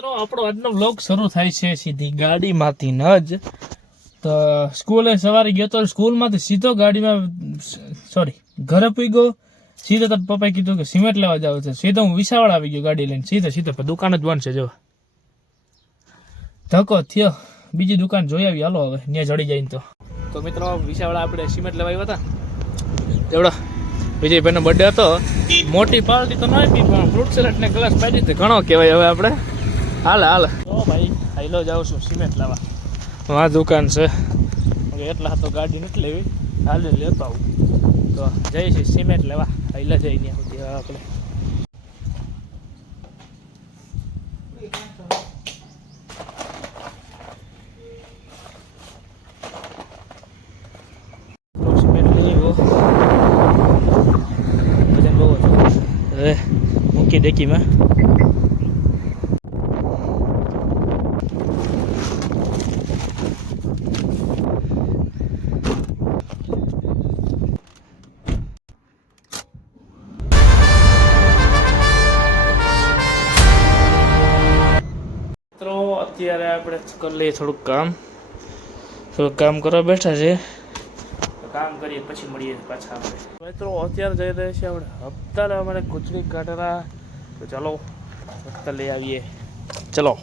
મિત્રો આપણો આજનો વ્લોગ શરૂ થાય છે સીધી ગાડીમાંથી જ. તો સ્કૂલે સવારે ગયો તો સ્કૂલમાંથી સીધો ગાડીમાં ઘરે પૂગ્યો. સીધો તો પપ્પાએ કીધું કે સિમેન્ટ લેવા જાવ છે. સીધો હું વિસાવળ આવી ગયો ગાડી લઈને. સીધો દુકાન જ બંધ છે. જો ધક્કો થયો. બીજી દુકાન જોઈ આવી. હાલો હવે ત્યાં જડી જાય તો મિત્રો વિસાવળ આપણે સિમેન્ટ લેવા આવ્યા હતા. એવડો વિજયભાઈનો બર્થડે હતો. મોટી પાર્ટી તો ન આપી પણ ફ્રૂટ સલાડ ને ગ્લાસ પાડી તો ઘણો કહેવાય. હવે આપણે હાલ તો ભાઈ હાઈલો જાઉં છું સિમેન્ટ લાવવા. આ દુકાન છે એટલા તો ગાડી નથી લેવી. હાલ લેતો આવું તો જઈ છે સિમેન્ટ લેવા. હાઈલા જઈ ત્યાં સુધી આપણે મૂકી ડેકીમાં. મિત્રો અત્યારે આપણે કરી લઈએ થોડુંક કામ કરવા બેઠા છે. કામ કરીએ પછી મળીએ પાછા આપણે. મિત્રો અત્યારે જઈ રહ્યા છીએ આપણે હપ્તા અમારે ગુજરી કાઢરા. તો ચાલો હપ્તા લઈ આવીએ. ચલો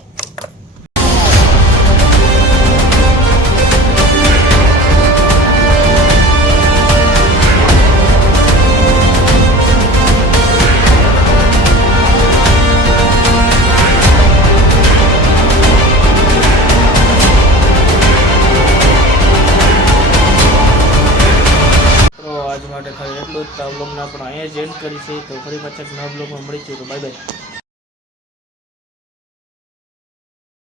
માટે ખાલી એટલું જ. આ બ્લોગને આપણે અહીંયા જ એન્ડ કરી છે. તો ફરી પાછા નવા બ્લોગમાં મળીશું. તો બાય બાય.